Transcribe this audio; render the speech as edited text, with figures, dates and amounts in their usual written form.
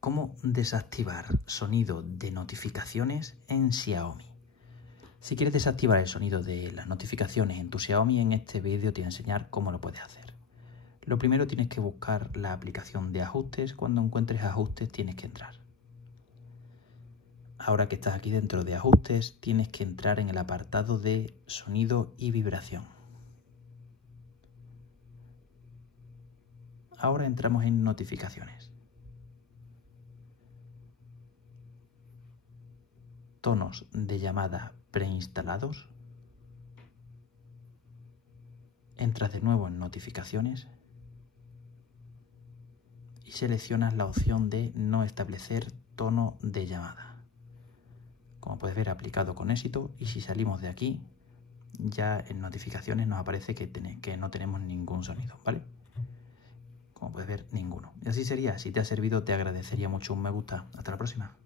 ¿Cómo desactivar sonido de notificaciones en Xiaomi? Si quieres desactivar el sonido de las notificaciones en tu Xiaomi, en este vídeo te voy a enseñar cómo lo puedes hacer. Lo primero, tienes que buscar la aplicación de ajustes. Cuando encuentres ajustes tienes que entrar. Ahora que estás aquí dentro de ajustes, tienes que entrar en el apartado de sonido y vibración. Ahora entramos en notificaciones. Tonos de llamada preinstalados. Entras de nuevo en notificaciones y seleccionas la opción de no establecer tono de llamada. Como puedes ver, aplicado con éxito, y si salimos de aquí, ya en notificaciones nos aparece que no tenemos ningún sonido, ¿vale? Como puedes ver, ninguno. Y así sería. Si te ha servido, te agradecería mucho un me gusta. Hasta la próxima.